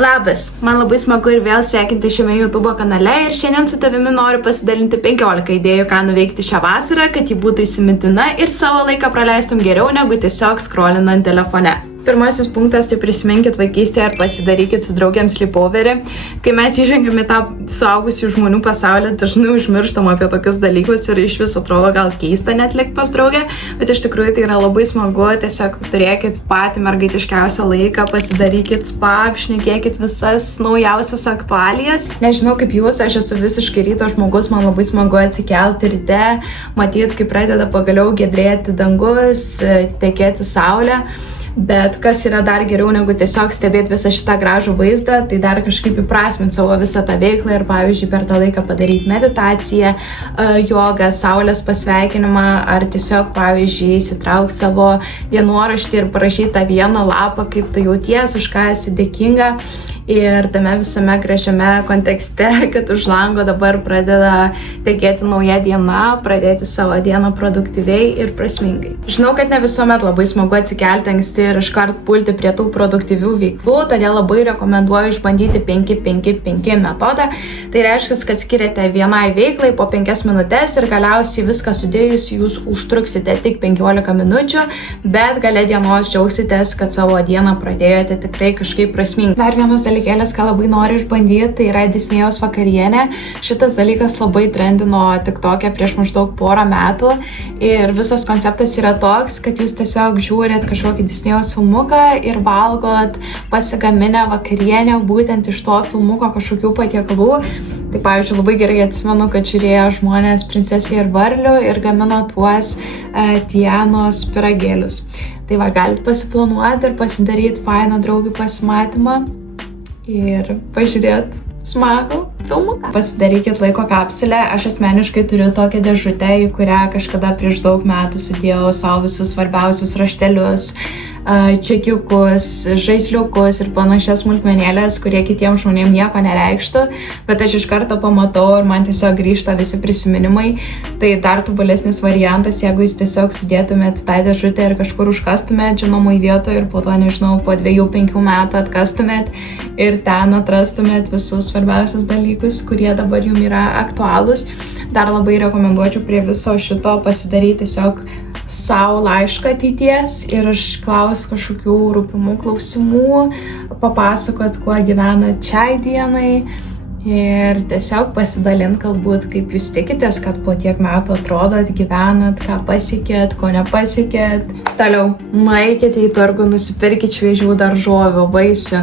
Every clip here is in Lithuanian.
Labas, man labai smagu ir vėl sveikinti šiame YouTube kanale ir šiandien su tavimi noriu pasidalinti 15 idėjų, ką nuveikti šią vasarą, kad ji būtų įsimintina ir savo laiką praleistum geriau negu tiesiog skrolinant telefone. Pirmasis punktas, tai prisiminkit vaikystėje ir pasidarykit su draugiams sleepoverį. Kai mes įžengiame tą suaugusių žmonių pasaulį, dažnai užmirštam apie tokius dalykus ir iš viso atrodo gal keista net likti pas draugę, bet iš tikrųjų tai yra labai smagu, tiesiog turėkit patį mergaitiškiausią laiką, pasidarykit spa, apšnekėkit visas naujausias aktualijas. Nežinau kaip jūs, aš esu visiškai ryto žmogus, man labai smagu atsikelti ryte, matyti, kaip pradeda pagaliau giedrėti dangus, tekėti saulė. Bet kas yra dar geriau negu tiesiog stebėti visą šitą gražų vaizdą, tai dar kažkaip įprasminti savo visą tą veiklą ir pavyzdžiui per tą laiką padaryti meditaciją, jogą, saulės pasveikinimą ar tiesiog pavyzdžiui įsitraukti savo dienoraštį ir parašyti tą vieną lapą, kaip tu jauties, už ką esi dėkinga. Ir tame visame gražiame kontekste, kad už lango dabar pradeda tekėti nauja diena, pradėti savo dieną produktyviai ir prasmingai. Žinau, kad ne visuomet labai smagu atsikelti anksti ir iškart pulti prie tų produktyvių veiklų, todėl labai rekomenduoju išbandyti 5-5-5 metodą. Tai reiškia, kad skiriate vienai veiklai po 5 minutės ir galiausiai viską sudėjus jūs užtruksite tik 15 minučių, bet gale dienos džiaugsitės, kad savo dieną pradėjote tikrai kažkaip prasmingai. Dar vienas dalykėlis, ką labai noriu išbandyti, tai yra Disnėjaus vakarienė. Šitas dalykas labai trendino TikTok'e prieš maždaug porą metų ir visas konceptas yra toks, kad jūs tiesiog žiūrit kažkokį Disnėjaus filmuką ir valgot pasigaminę vakarienę būtent iš to filmuko kažkokių patiekalų. Tai pavyzdžiui, labai gerai atsimenu, kad žiūrėjo žmonės Princesė ir Varlių ir gamino tuos Tianos pyragėlius. Tai va, galite pasiplanuoti ir pasidaryti fainą draugių pasimatymą ir pažiūrėti smagų filmuką. Pasidarykit laiko kapsulę. Aš asmeniškai turiu tokią dėžutę, į kurią kažkada prieš daug metų sudėjau savo visus svarbiausius raštelius, čekiukus, žaisliukus ir panašias smulkmenėlės, kurie kitiems žmonėms nieko nereikštų, bet aš iš karto pamatau ir man tiesiog grįžta visi prisiminimai. Tai dar tobulesnis variantas, jeigu jūs tiesiog sudėtumėt tą dėžutę ir kažkur užkastumėt žinomai vietoje ir po to, nežinau, po 2-5 metų atkastumėt ir ten atrastumėt visus svarbiausius dalykus, kurie dabar jums yra aktualūs. Dar labai rekomenduočiau prie viso šito pasidaryti tiesiog savo laišką ateities ir išklaus kažkokių rūpimų klausimų, papasakot, kuo gyvenat šiai dienai ir tiesiog pasidalint galbūt, kaip jūs tikitės, kad po tiek metų atrodot, gyvenat, ką pasiekėt, ko nepasiekėt. Toliau, nueikite į turgų, nusipirkit šviežių daržovių, vaisių,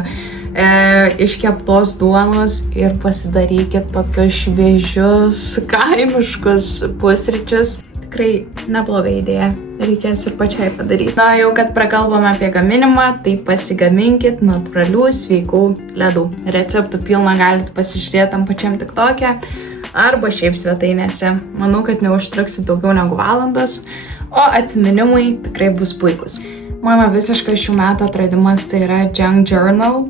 iškeptos duonos ir pasidarykit tokius šviežius, kaimiškus pusryčius. Tikrai nebloga idėja, reikės ir pačiai padaryti. Na, jau kad prakalbame apie gaminimą, tai pasigaminkit natūralių, sveikų ledų. Receptų pilną galite pasižiūrėti tam pačiam TikTok'e arba šiaip svetainėse. Manau, kad neužtruksit daugiau negu valandos, o atsiminimai tikrai bus puikus. Mano visiškai šių metų atradimas tai yra Junk Journal.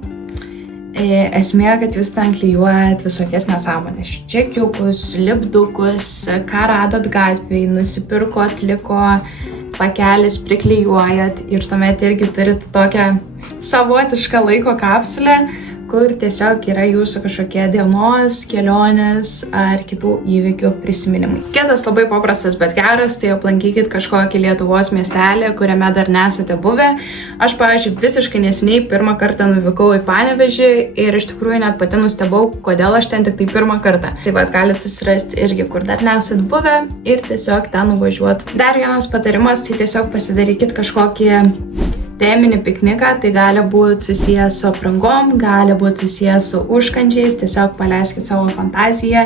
Esmė, kad jūs ten klijuojat visokias nesąmonės. Čekiukus, lipdukus, ką radot gatvėj, nusipirkot, liko pakelis, priklijuojat ir tuomet irgi turit tokią savotišką laiko kapsulę, kur tiesiog yra jūsų kažkokie dienos, kelionės ar kitų įvykių prisiminimai. Kitas labai paprastas, bet geras, tai aplankykit kažkokį Lietuvos miestelį, kuriame dar nesate buvę. Aš, pavyzdžiui, visiškai neseniai pirmą kartą nuvykau į Panevėžį ir iš tikrųjų net pati nustebau, kodėl aš ten tik tai pirmą kartą. Tai va, galite susirasti irgi, kur dar nesat buvę ir tiesiog ten nuvažiuoti. Dar vienas patarimas, tai tiesiog pasidarykit kažkokį teminį pikniką, tai gali būti susijęs su aprangom, gali būti susijęs su užkandžiais, tiesiog paleiskit savo fantaziją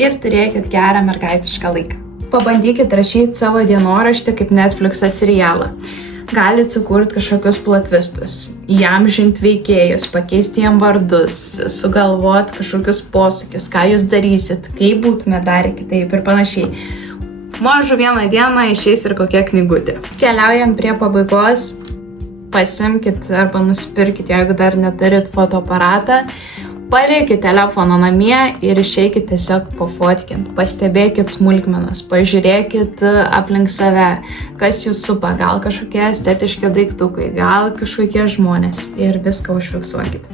ir turėkit gerą mergaitišką laiką. Pabandykit rašyti savo dienoraštį kaip Netflix'o serialą. Galit sukurti kažkokius plot twistus, įamžinti veikėjus, pakeisti jiem vardus, sugalvot kažkokius posakius, ką jūs darysit, kaip būtumėte darę kitaip ir panašiai. Mažu vieną dieną išeis ir kokia knygutė. Keliaujam prie pabaigos. Pasimkit arba nusipirkit, jeigu dar neturit fotoaparatą, palikit telefoną namie ir išeikit tiesiog pafotkint, pastebėkit smulkmenas, pažiūrėkit aplink save, kas jūs supa, gal kažkokie estetiški daiktukai, gal kažkokie žmonės ir viską užfiksuokit.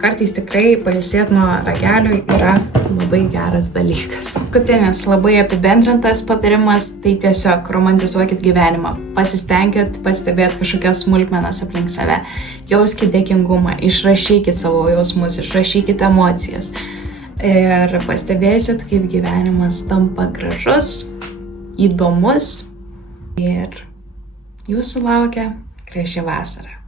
kartais tikrai pailsėti nuo ragelių yra labai geras dalykas. Paskutinis labai apibendrintas patarimas, tai tiesiog romantizuokit gyvenimą. Pasistengit pastebėti kažkokias smulkmenas aplink save. Jauskit dėkingumą, išrašykit savo jausmus, išrašykit emocijas. Ir pastebėsit, kaip gyvenimas tampa gražus, įdomus ir jūsų laukia graži vasara.